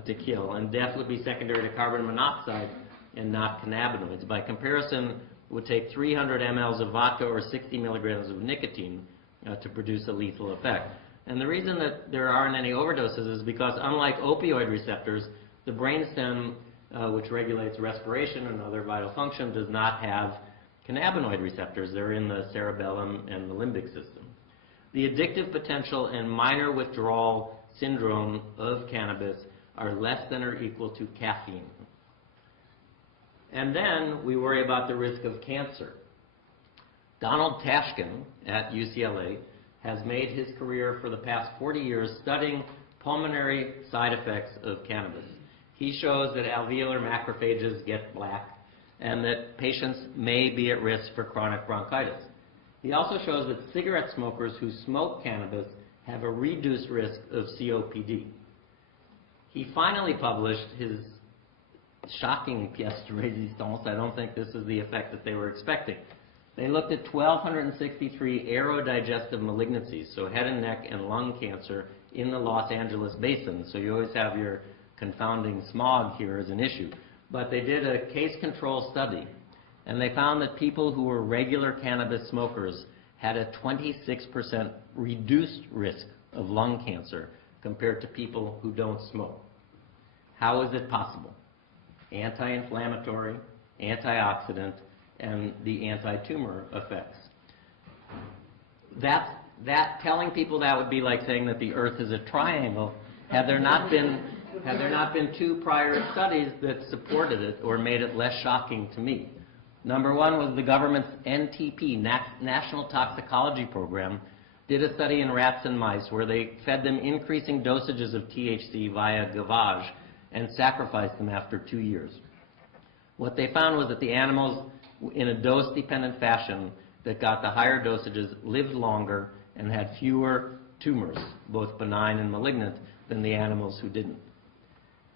to kill, and death would be secondary to carbon monoxide and not cannabinoids. By comparison, it would take 300 mLs of vodka or 60 milligrams of nicotine to produce a lethal effect. And the reason that there aren't any overdoses is because, unlike opioid receptors, the brainstem, which regulates respiration and other vital function, does not have cannabinoid receptors. They're in the cerebellum and the limbic system. The addictive potential and minor withdrawal syndrome of cannabis are less than or equal to caffeine. And then we worry about the risk of cancer. Donald Tashkin at UCLA has made his career for the past 40 years studying pulmonary side effects of cannabis. He shows that alveolar macrophages get black and that patients may be at risk for chronic bronchitis. He also shows that cigarette smokers who smoke cannabis have a reduced risk of COPD. He finally published his shocking pièce de résistance. I don't think this is the effect that they were expecting. They looked at 1,263 aerodigestive malignancies, so head and neck and lung cancer in the Los Angeles basin. So you always have your confounding smog here as an issue. But they did a case control study, and they found that people who were regular cannabis smokers had a 26% reduced risk of lung cancer compared to people who don't smoke. How is it possible? Anti-inflammatory, antioxidant, and the anti-tumor effects. Telling people that would be like saying that the Earth is a triangle. Had there not been 2 prior studies that supported it or made it less shocking to me. Number one was the government's NTP, National Toxicology Program, did a study in rats and mice where they fed them increasing dosages of THC via gavage and sacrificed them after 2 years. What they found was that the animals, in a dose-dependent fashion, that got the higher dosages lived longer and had fewer tumors, both benign and malignant, than the animals who didn't.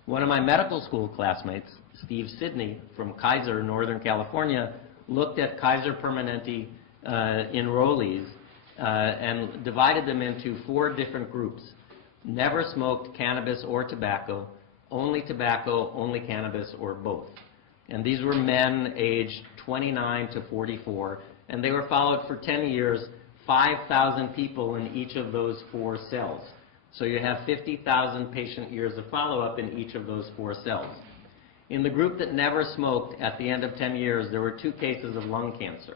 One of my medical school classmates, Steve Sidney from Kaiser, Northern California, looked at Kaiser Permanente enrollees and divided them into 4 different groups. Never smoked cannabis or tobacco, only cannabis, or both. And these were men aged 29 to 44, and they were followed for 10 years, 5,000 people in each of those 4 cells. So you have 50,000 patient years of follow-up in each of those 4 cells. In the group that never smoked, at the end of 10 years, there were 2 cases of lung cancer.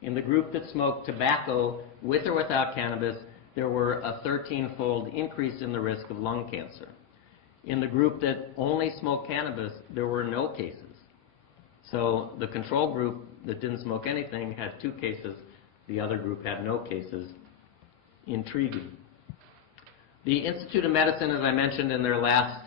In the group that smoked tobacco, with or without cannabis, there were a 13-fold increase in the risk of lung cancer. In the group that only smoked cannabis, there were no cases. So the control group that didn't smoke anything had 2 cases. The other group had no cases. Intriguing. The Institute of Medicine, as I mentioned in their last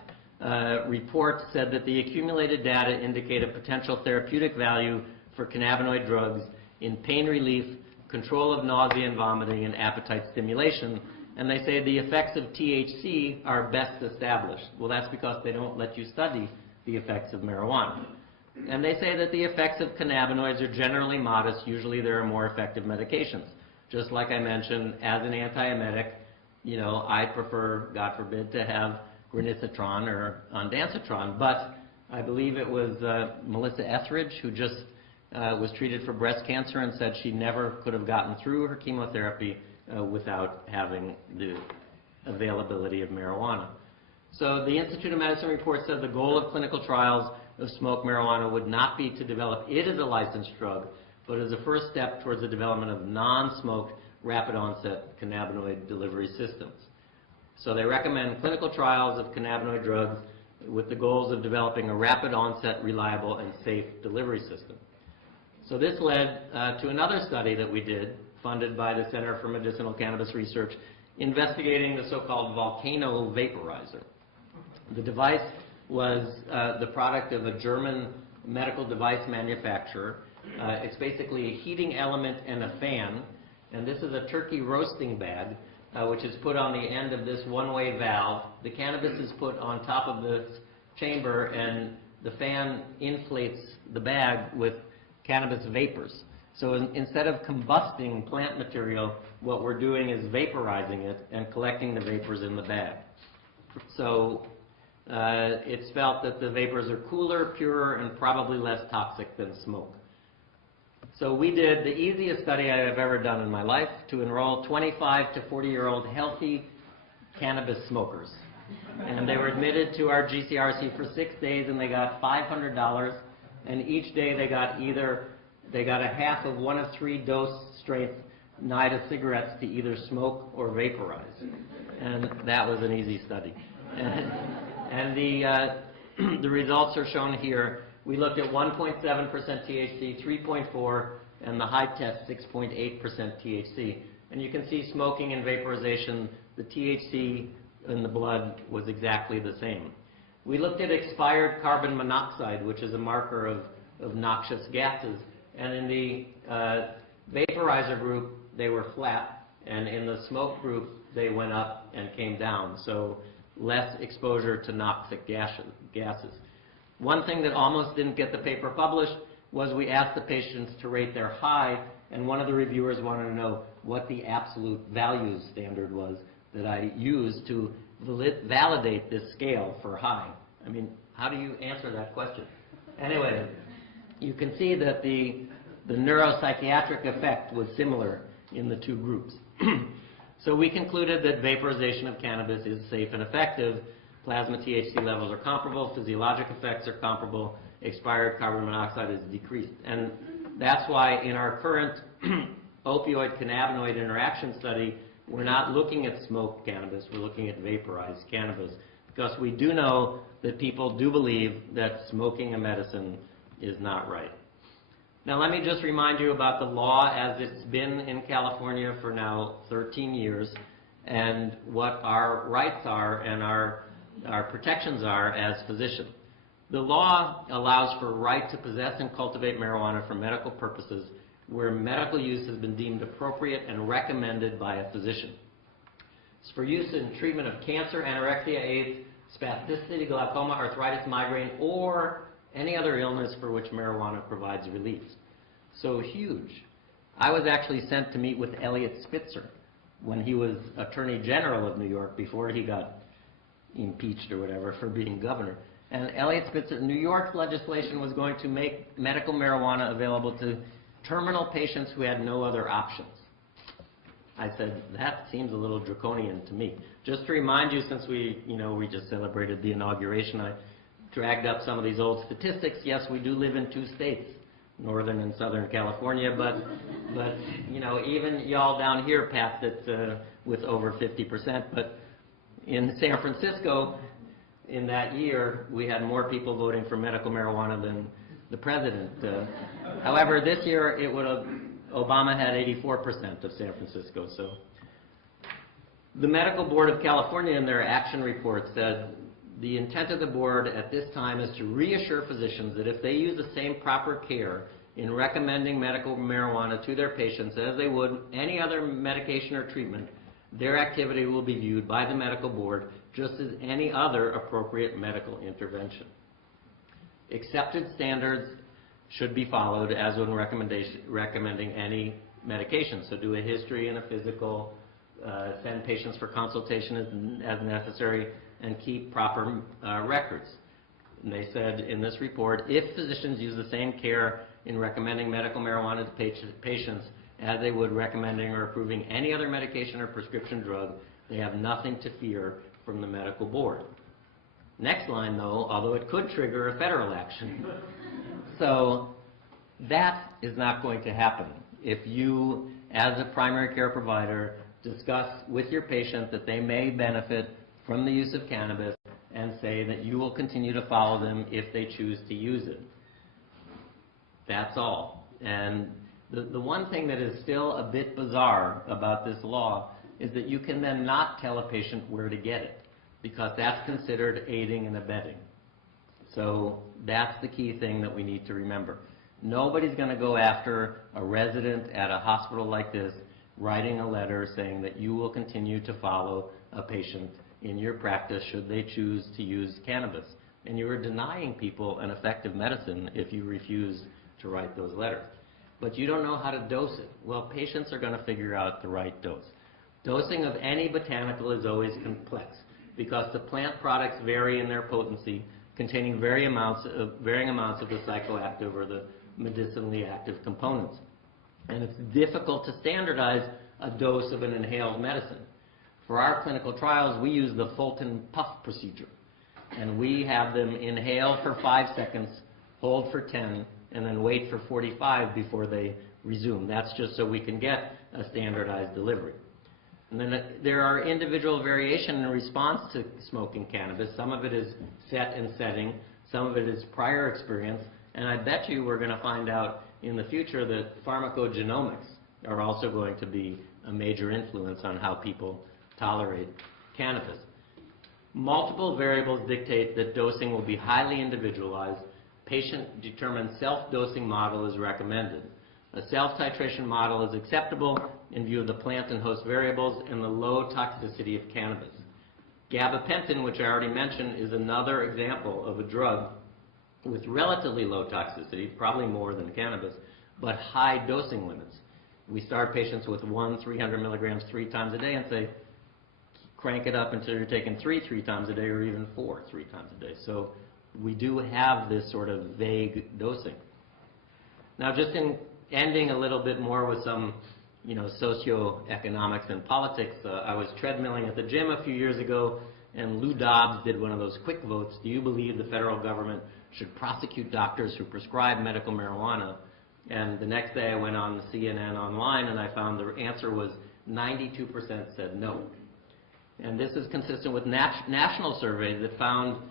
report, said that the accumulated data indicate a potential therapeutic value for cannabinoid drugs in pain relief, control of nausea and vomiting, and appetite stimulation. And they say the effects of THC are best established. Well, that's because they don't let you study the effects of marijuana. And they say that the effects of cannabinoids are generally modest. Usually there are more effective medications. Just like I mentioned, as an antiemetic, you know, I prefer, God forbid, to have granisetron or ondansetron. But I believe it was Melissa Etheridge who just was treated for breast cancer and said she never could have gotten through her chemotherapy without having the availability of marijuana. So the Institute of Medicine report said the goal of clinical trials of smoked marijuana would not be to develop it as a licensed drug, but as a first step towards the development of non-smoked rapid onset cannabinoid delivery systems. So they recommend clinical trials of cannabinoid drugs with the goals of developing a rapid onset, reliable, and safe delivery system. So this led to another study that we did, funded by the Center for Medicinal Cannabis Research, investigating the so-called volcano vaporizer. The device was the product of a German medical device manufacturer. It's basically a heating element and a fan, and this is a turkey roasting bag, which is put on the end of this one-way valve. The cannabis is put on top of this chamber, and the fan inflates the bag with cannabis vapors. So instead of combusting plant material, what we're doing is vaporizing it and collecting the vapors in the bag. So it's felt that the vapors are cooler, purer, and probably less toxic than smoke. So we did the easiest study I have ever done in my life to enroll 25 to 40-year-old healthy cannabis smokers. And they were admitted to our GCRC for 6 days, and they got $500. And each day they got a half of one of 3 dose strength NIDA cigarettes to either smoke or vaporize. And that was an easy study. And the results are shown here. We looked at 1.7% THC, 3.4%, and the high test 6.8% THC. And you can see smoking and vaporization, the THC in the blood was exactly the same. We looked at expired carbon monoxide, which is a marker of noxious gases. And in the vaporizer group, they were flat. And in the smoke group, they went up and came down. So less exposure to noxious gases. One thing that almost didn't get the paper published was we asked the patients to rate their high, and one of the reviewers wanted to know what the absolute values standard was that I used to validate this scale for high. I mean, how do you answer that question? Anyway, you can see that the neuropsychiatric effect was similar in the 2 groups. So we concluded that vaporization of cannabis is safe and effective. Plasma THC levels are comparable, physiologic effects are comparable, expired carbon monoxide is decreased. And that's why in our current opioid cannabinoid interaction study, we're not looking at smoked cannabis, we're looking at vaporized cannabis, because we do know that people do believe that smoking a medicine is not right. Now let me just remind you about the law as it's been in California for now 13 years, and what our rights are and our protections are as physicians. The law allows for right to possess and cultivate marijuana for medical purposes where medical use has been deemed appropriate and recommended by a physician. It's for use in treatment of cancer, anorexia, AIDS, spasticity, glaucoma, arthritis, migraine, or any other illness for which marijuana provides relief. So huge. I was actually sent to meet with Eliot Spitzer when he was Attorney General of New York before he got impeached or whatever for being governor. And Eliot Spitzer, New York's legislation was going to make medical marijuana available to terminal patients who had no other options. I said, that seems a little draconian to me. Just to remind you, since we just celebrated the inauguration, I dragged up some of these old statistics. Yes, we do live in 2 states, Northern and Southern California, but even y'all down here passed it with over 50%. But in San Francisco, in that year, we had more people voting for medical marijuana than the president. However, this year, Obama had 84% of San Francisco. So the Medical Board of California, in their action report, said the intent of the board at this time is to reassure physicians that if they use the same proper care in recommending medical marijuana to their patients as they would any other medication or treatment, their activity will be viewed by the medical board just as any other appropriate medical intervention. Accepted standards should be followed as when recommending any medication. So do a history and a physical, send patients for consultation as necessary, and keep proper records. And they said in this report, if physicians use the same care in recommending medical marijuana to patients as they would recommending or approving any other medication or prescription drug, they have nothing to fear from the medical board. Next line, though, although it could trigger a federal action. So that is not going to happen. If you, as a primary care provider, discuss with your patient that they may benefit from the use of cannabis and say that you will continue to follow them if they choose to use it. That's all. And the one thing that is still a bit bizarre about this law is that you can then not tell a patient where to get it, because that's considered aiding and abetting. So that's the key thing that we need to remember. Nobody's going to go after a resident at a hospital like this writing a letter saying that you will continue to follow a patient in your practice should they choose to use cannabis. And you are denying people an effective medicine if you refuse to write those letters. But you don't know how to dose it. Well, patients are going to figure out the right dose. Dosing of any botanical is always complex because the plant products vary in their potency, containing varying amounts of the psychoactive or the medicinally active components. And it's difficult to standardize a dose of an inhaled medicine. For our clinical trials, we use the Fulton puff procedure. And we have them inhale for 5 seconds, hold for 10, and then wait for 45 before they resume. That's just so we can get a standardized delivery. And then there are individual variation in response to smoking cannabis. Some of it is set and setting, some of it is prior experience, and I bet you we're going to find out in the future that pharmacogenomics are also going to be a major influence on how people tolerate cannabis. Multiple variables dictate that dosing will be highly individualized. Patient-determined self-dosing model is recommended. A self-titration model is acceptable in view of the plant and host variables and the low toxicity of cannabis. Gabapentin, which I already mentioned, is another example of a drug with relatively low toxicity, probably more than cannabis, but high dosing limits. We start patients with 300 milligrams 3 times a day and say, crank it up until you're taking 3 times a day, or even 4 3 times a day. So we do have this sort of vague dosing. Now, just in ending a little bit more with some, socioeconomics and politics, I was treadmilling at the gym a few years ago, and Lou Dobbs did one of those quick votes. Do you believe the federal government should prosecute doctors who prescribe medical marijuana? And the next day I went on CNN online and I found the answer was 92% said no. And this is consistent with national surveys that found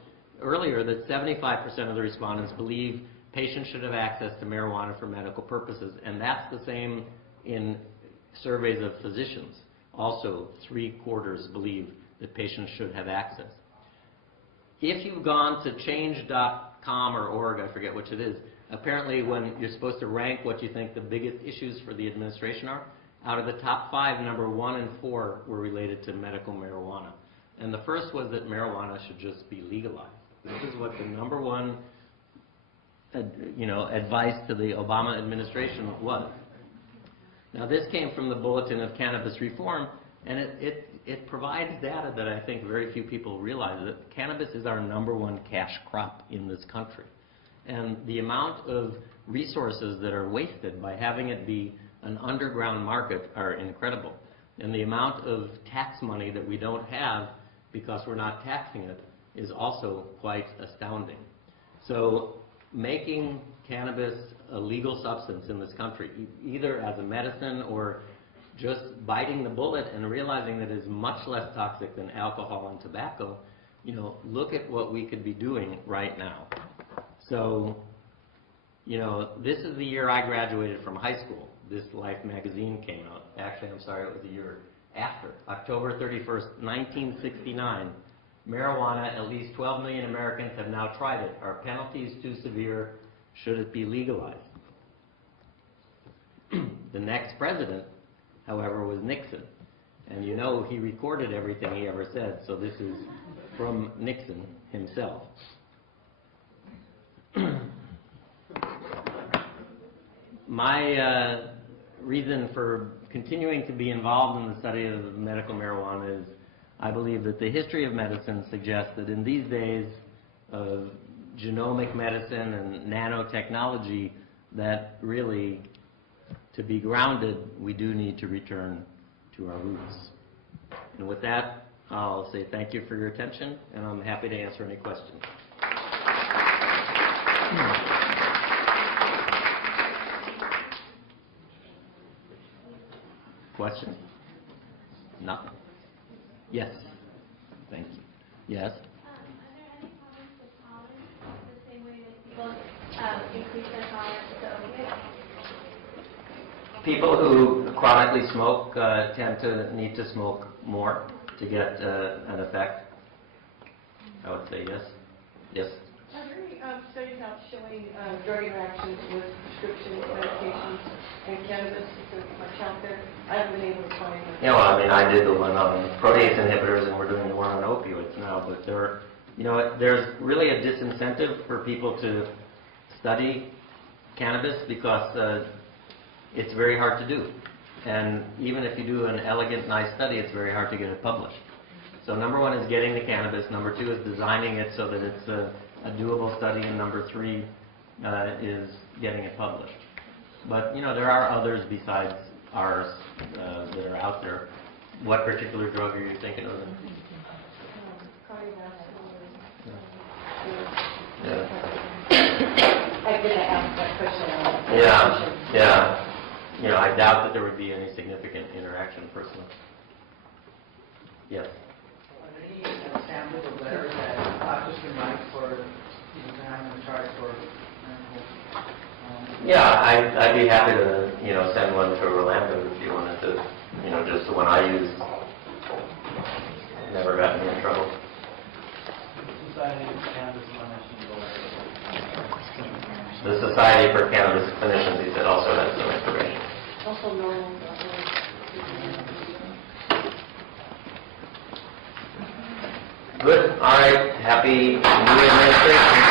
earlier that 75% of the respondents believe patients should have access to marijuana for medical purposes. And that's the same in surveys of physicians. Also, 3/4 believe that patients should have access. If you've gone to change.com or org, I forget which it is, apparently when you're supposed to rank what you think the biggest issues for the administration are, out of the top 5, number 1 and 4 were related to medical marijuana. And the first was that marijuana should just be legalized. This is what the number 1 advice to the Obama administration was. Now, this came from the Bulletin of Cannabis Reform, and it provides data that I think very few people realize, that cannabis is our number 1 cash crop in this country. And the amount of resources that are wasted by having it be an underground market are incredible. And the amount of tax money that we don't have because we're not taxing it is also quite astounding. So making cannabis a legal substance in this country, either as a medicine or just biting the bullet and realizing that it is much less toxic than alcohol and tobacco, look at what we could be doing right now. So, this is the year I graduated from high school. This Life magazine came out. Actually, I'm sorry, it was the year after. October 31st, 1969. Marijuana, at least 12 million Americans have now tried it. Are penalties too severe? Should it be legalized? The next president, however, was Nixon. And you know he recorded everything he ever said, so this is from Nixon himself. My reason for continuing to be involved in the study of medical marijuana is I believe that the history of medicine suggests that in these days of genomic medicine and nanotechnology, that really, to be grounded, we do need to return to our roots. And with that, I'll say thank you for your attention, and I'm happy to answer any questions. Question? Nothing. Yes. Thank you. Yes. Are there any problems with tolerance, the same way that people increase their tolerance to opiates? People who chronically smoke tend to need to smoke more to get an effect. I would say yes. Yes. Are there any studies out showing drug interactions with prescription medications and cannabis? Is there much out there? I haven't been able to find it. Yeah, well, I mean, I did the one on protease inhibitors, and we're doing the one on opioids now. But there's really a disincentive for people to study cannabis because it's very hard to do. And even if you do an elegant, nice study, it's very hard to get it published. So number one is getting the cannabis. Number two is designing it so that it's a doable study. And number three is getting it published. But, there are others besides ours that are out there. What particular drug are you thinking of? Yeah. I did ask that question. Yeah. I doubt that there would be any significant interaction personally. Yes. Are there any samples of letters that doctors can write for, to have in the chart for medical? Yeah, I'd be happy to, send one to Rolando if you wanted to, just the one I used. Never got me in trouble. The Society for Cannabis Clinicians, he said, also has some information. Also normal. Good. All right. Happy New Administration.